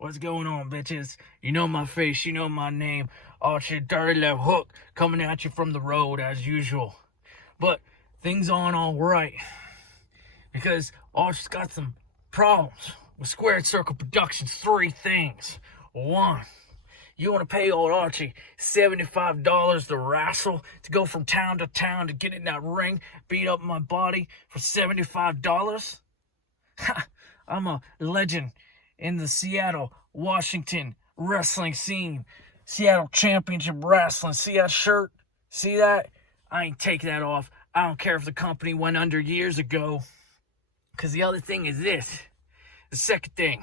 What's going on, bitches? You know my face, you know my name. Archie Dirty Left Hook coming at you from the road as usual. But things aren't all right because Archie's got some problems with Squared Circle Productions. 3 things. 1, you want to pay old Archie $75 to wrestle, to go from town to town to get in that ring, beat up my body for $75? I'm a legend in the Seattle, Washington wrestling scene. Seattle Championship Wrestling. See that shirt? See that? I ain't taking that off. I don't care if the company went under years ago. Because the other thing is this. The second thing.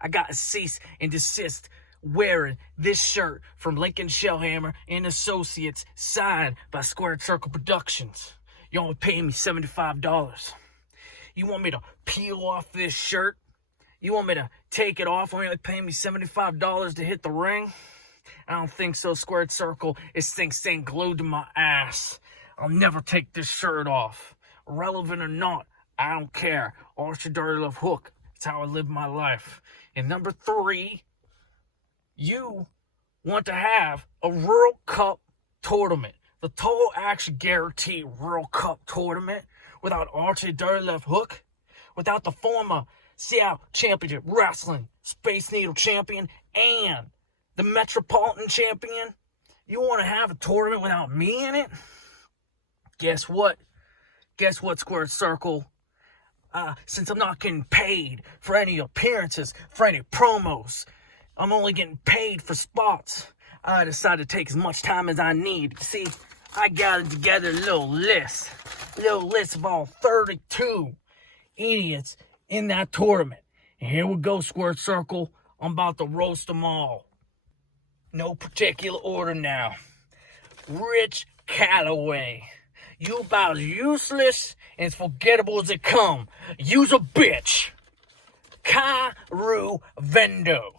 I got a cease and desist wearing this shirt from Lincoln Shellhammer and Associates, signed by Squared Circle Productions. You only pay me $75. You want me to peel off this shirt? You want me to take it off? Only pay me $75 to hit the ring? I don't think so, Squared Circle. This thing's staying glued to my ass. I'll never take this shirt off. Relevant or not, I don't care. Archie Dirty Left Hook. It's how I live my life. And number 3, you want to have a World Cup tournament. The Total Action Guarantee World Cup tournament without Archie Dirty Left Hook, without the former Seattle Championship Wrestling Space Needle Champion and the Metropolitan Champion. You want to have a tournament without me in it? Guess what? Guess what, Squared Circle? Since I'm not getting paid for any appearances, for any promos, I'm only getting paid for spots. I decided to take as much time as I need. See, I got together a little list of all 32 idiots in that tournament. And here we go, Squared Circle. I'm about to roast them all. No particular order now. Rich Calloway. You about as useless and as forgettable as it come. You's a bitch. Kairu Vendo.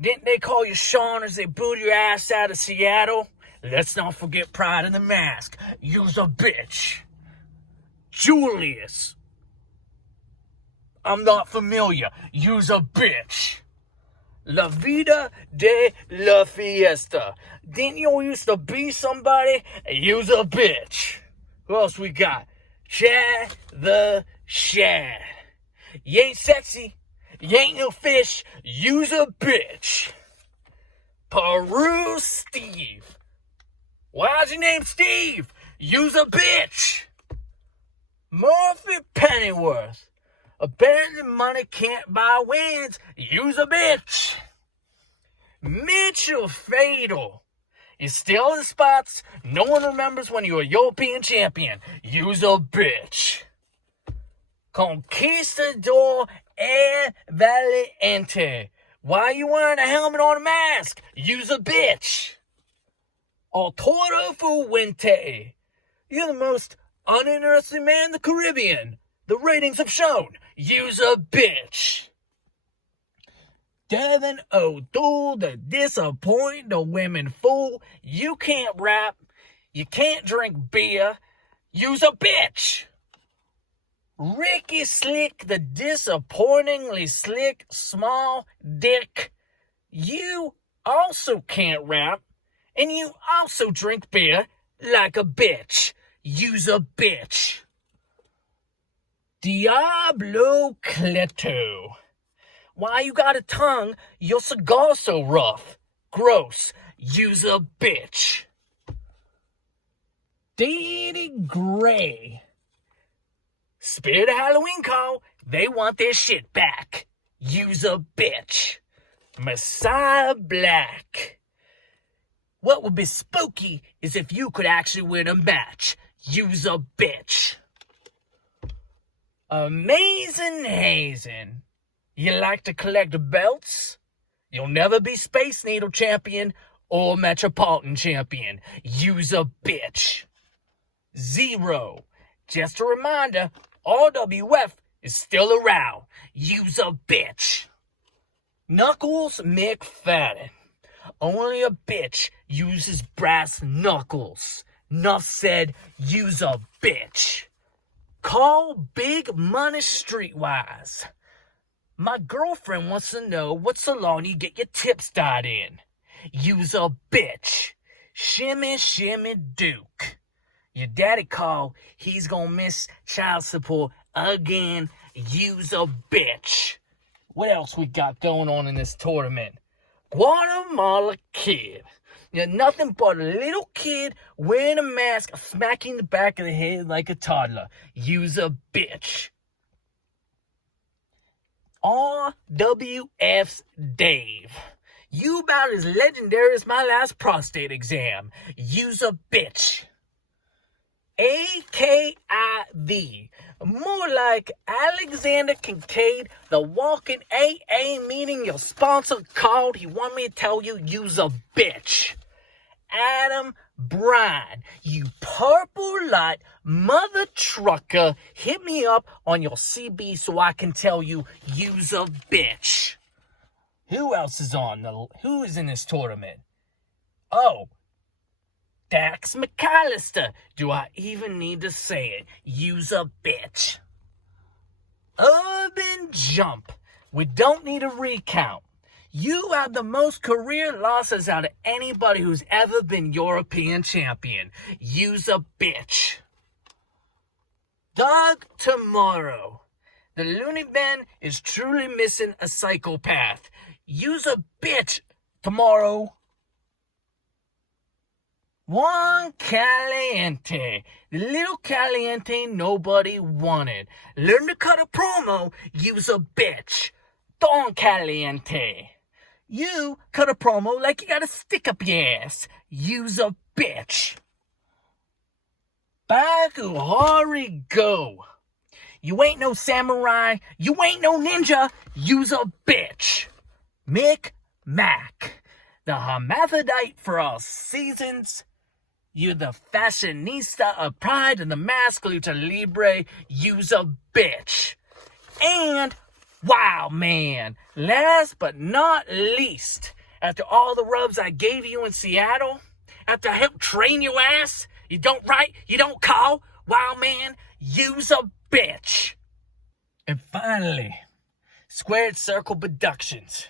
Didn't they call you Sean as they booed your ass out of Seattle? Let's not forget Pride in the Mask. You's a bitch. Julius. I'm not familiar. You's a bitch. La Vida de la Fiesta. Didn't you used to be somebody? You's a bitch. Who else we got? Chad the Shad. You ain't sexy. You ain't no fish. You's a bitch. Peru Steve. Why's your name Steve? You's a bitch. Murphy Pennyworth. Abandoned money can't buy wins. You's a bitch. Mitchell Fatal. You're still in spots. No one remembers when you were European champion. You's a bitch. Conquistador E Valiente. Why are you wearing a helmet on a mask? You's a bitch. Arturo Fuente. You're the most uninteresting man in the Caribbean. The ratings have shown. You's a bitch. Devin O'Doul, the disappointing, the women fool. You can't rap. You can't drink beer. You's a bitch. Ricky Slick, the disappointingly slick, small dick. You also can't rap. And you also drink beer like a bitch. You's a bitch. Diablo Cleto. Why you got a tongue? Your cigar so rough. Gross. You's a bitch. Dee Gray. Spirit of Halloween call. They want their shit back. You's a bitch. Messiah Black. What would be spooky is if you could actually win a match. You's a bitch. Amazing Hazen. You like to collect belts? You'll never be Space Needle Champion or Metropolitan Champion. You's a bitch. Zero. Just a reminder, RWF is still around. You's a bitch. Knuckles McFadden. Only a bitch uses brass knuckles. Nuff said, you's a bitch. Call Big Money Streetwise. My girlfriend wants to know what salon you get your tips dyed in. Use a bitch. Shimmy, shimmy, Duke. Your daddy called. He's gonna miss child support again. Use a bitch. What else we got going on in this tournament? Guatemala kid. You're nothing but a little kid wearing a mask, smacking the back of the head like a toddler. Use a bitch. RWF's Dave. You about as legendary as my last prostate exam. Use a bitch. AKIV. More like Alexander Kincaid, the walking AA meeting your sponsor called. He want me to tell you, use a bitch. Adam Bryan, you purple light mother trucker, hit me up on your CB so I can tell you, use a bitch. Who else is who is in this tournament? Oh, Dax McAllister. Do I even need to say it? Use a bitch. Urban Jump. We don't need a recount. You have the most career losses out of anybody who's ever been European champion. Use a bitch. Doug Tomorrow. The loony bin is truly missing a psychopath. Use a bitch, Tomorrow. Juan Caliente. The little Caliente nobody wanted. Learn to cut a promo. Use a bitch. Don Caliente. You cut a promo like you got a stick up your ass. Use a bitch. Baguhari Go. You ain't no samurai. You ain't no ninja. Use a bitch. Mick Mac. The hermaphrodite for all seasons. You're the fashionista of Pride and the Mask Lucha Libre. Use a bitch. And wow, man, last but not least, after all the rubs I gave you in Seattle, after I helped train your ass, you don't write, you don't call, wow, man, use a bitch. And finally, Squared Circle Productions.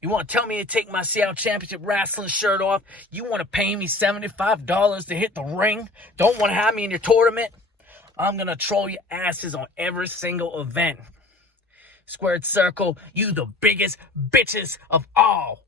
You want to tell me to take my Seattle Championship Wrestling shirt off? You want to pay me $75 to hit the ring? Don't want to have me in your tournament? I'm going to troll your asses on every single event. Squared Circle, you the biggest bitches of all.